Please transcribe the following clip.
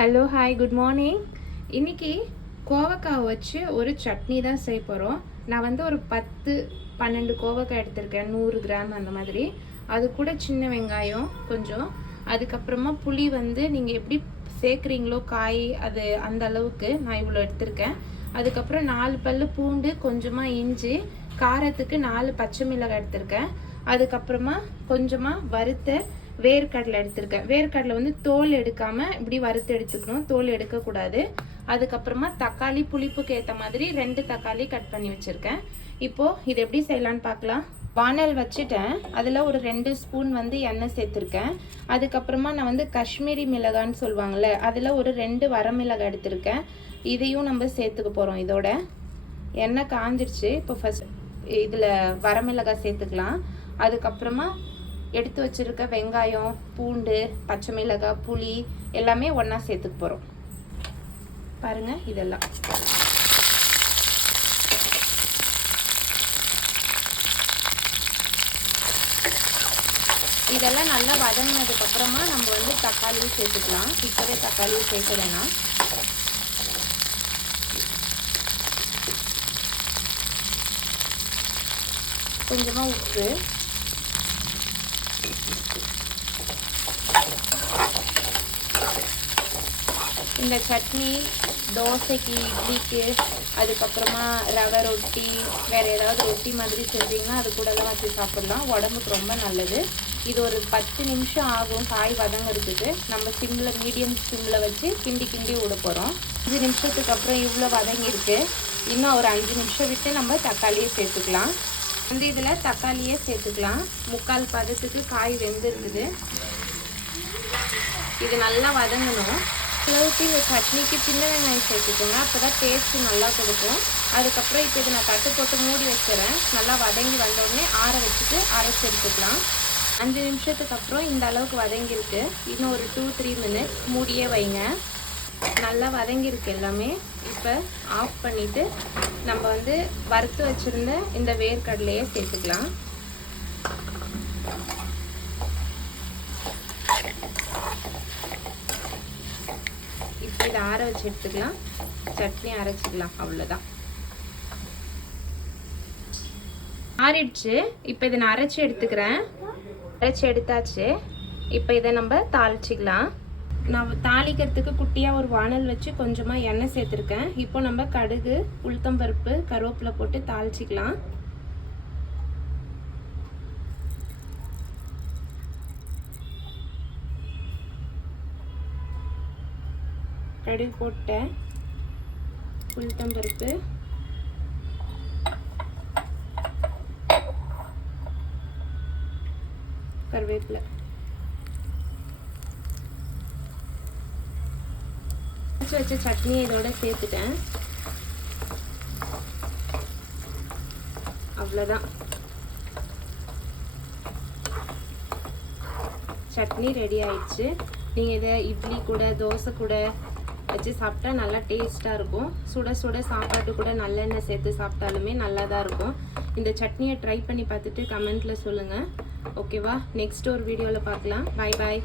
Hello hi good morning. இன்றைக்கி கோவக்காய் வச்சு ஒரு சட்னி தான் செய்ய போகிறோம். நான் வந்து ஒரு 10-12 கோவக்காய் எடுத்திருக்கேன், 100 கிராம் அந்த மாதிரி. அது கூட சின்ன வெங்காயம் கொஞ்சம், அதுக்கப்புறமா புளி வந்து நீங்கள் எப்படி சேர்க்குறீங்களோ காய் அது அந்த அளவுக்கு நான் இவ்வளோ எடுத்திருக்கேன். அதுக்கப்புறம் 4 பல் பூண்டு, கொஞ்சமாக இஞ்சி, காரத்துக்கு 4 பச்சை மிளகாய் எடுத்திருக்கேன். அதுக்கப்புறமா கொஞ்சமாக வறுத்த வேர்க்கடலை எடுத்திருக்கேன். வேர்க்கடலை வந்து தோல் எடுக்காமல் இப்படி வறுத்து எடுத்துக்கணும், தோல் எடுக்கக்கூடாது. அதுக்கப்புறமா தக்காளி, புளிப்புக்கு ஏற்ற மாதிரி 2 தக்காளி கட் பண்ணி வச்சுருக்கேன். இப்போது இது எப்படி செய்யலான்னு பார்க்கலாம். வானல் வச்சுட்டேன், அதில் ஒரு 2 ஸ்பூன் வந்து எண்ணெய் சேர்த்துருக்கேன். அதுக்கப்புறமா நான் வந்து காஷ்மீரி மிளகான்னு சொல்லுவாங்கள்ல, அதில் ஒரு 2 வரமிளகாய் எடுத்திருக்கேன். இதையும் நம்ம சேர்த்துக்க போகிறோம். இதோட எண்ணெய் காஞ்சிடுச்சு. இப்போ ஃபஸ்ட் இதில் வரமிளகாய் சேர்த்துக்கலாம். அதுக்கப்புறமா எடுத்து வச்சுருக்க வெங்காயம், பூண்டு, பச்சை மிளகாய், புளி எல்லாமே ஒன்றா சேர்த்துக்க போகிறோம். பாருங்கள், இதெல்லாம் இதெல்லாம் நல்லா வதங்கினதுக்கப்புறமா நம்ம வந்து தக்காளியும் சேர்த்துக்கலாம். இப்போவே தக்காளியும் சேர்க்க வேணாம். கொஞ்சமாக உப்பு, இந்த சட்னி தோசைக்கு, இட்லிக்கு, அதுக்கப்புறமா ரவை ரொட்டி, வேறு ஏதாவது ரொட்டி மாதிரி செஞ்சிங்கன்னா அது கூடலாம் வச்சு சாப்பிட்லாம். உடம்புக்கு ரொம்ப நல்லது. இது ஒரு 10 நிமிஷம் ஆகும் காய் வதங்கிறதுக்கு. நம்ம சிம்மில், மீடியம் சிம்மில் வச்சு கிண்டி விட போகிறோம். 5 நிமிஷத்துக்கு அப்புறம் இவ்வளோ வதங்கியிருக்கு. இன்னும் ஒரு 5 நிமிஷம் விட்டு நம்ம தக்காளியை சேர்த்துக்கலாம். அந்த இதில் தக்காளியே சேர்த்துக்கலாம். 3/4 பதத்துக்கு காய் வெந்திருக்குது. இது நல்லா வதங்கணும். அளவுக்கு இந்த சட்னிக்கு சின்ன வெங்காயம் சேர்த்துக்கோங்க, அப்போ தான் டேஸ்ட்டு நல்லா கொடுக்கும். அதுக்கப்புறம் இப்போ இதை நான் தட்டு போட்டு மூடி வச்சுறேன். நல்லா வதங்கி வந்தோடனே ஆற வச்சுட்டு அரைச்சி எடுத்துக்கலாம். 5 நிமிஷத்துக்கு அப்புறம் இந்த அளவுக்கு வதங்கியிருக்கு. இன்னும் ஒரு 2-3 மினிட்ஸ் மூடியே வைங்க. நல்லா வதங்கியிருக்கு எல்லாமே. இப்போ ஆஃப் பண்ணிவிட்டு நம்ம வந்து வறுத்து வச்சுருந்த இந்த வேர்க்கடலையை சேர்த்துக்கலாம். இப்போ இதை ஆற வச்சு எடுத்துக்கலாம். சட்னி அரைச்சிக்கலாம், அவ்வளோதான். ஆறிடுச்சு. இப்போ இதை நான் அரைச்சி எடுத்துக்கிறேன். அரைச்சி எடுத்தாச்சு. இப்போ இதை நம்ம தாளிச்சிக்கலாம். நான் தாளிக்கிறதுக்கு குட்டியாக ஒரு வானல் வச்சு கொஞ்சமாக எண்ணெய் சேர்த்துருக்கேன். இப்போ நம்ம கடுகு, உளுத்தம்பருப்பு, கருவேப்பிலை போட்டு தாளிச்சிக்கலாம். கடுகு போட்டேன், உளுத்தம்பருப்பு, கருவேப்பிலை, வச்ச சட்னி இதோட சேர்த்துட்டேன். அவ்வளோதான், சட்னி ரெடி ஆயிடுச்சு. நீங்கள் இதை இட்லி கூட, தோசை கூட வச்சு சாப்பிட்டா நல்லா டேஸ்ட்டாக இருக்கும். சுட சுட சாப்பாட்டு கூட நல்லெண்ணெய் சேர்த்து சாப்பிட்டாலுமே நல்லா தான் இருக்கும். இந்த சட்னியை ட்ரை பண்ணி பார்த்துட்டு கமெண்ட்டில் சொல்லுங்கள். ஓகேவா? நெக்ஸ்ட் ஒரு வீடியோவில் பார்க்கலாம். பாய் பாய்.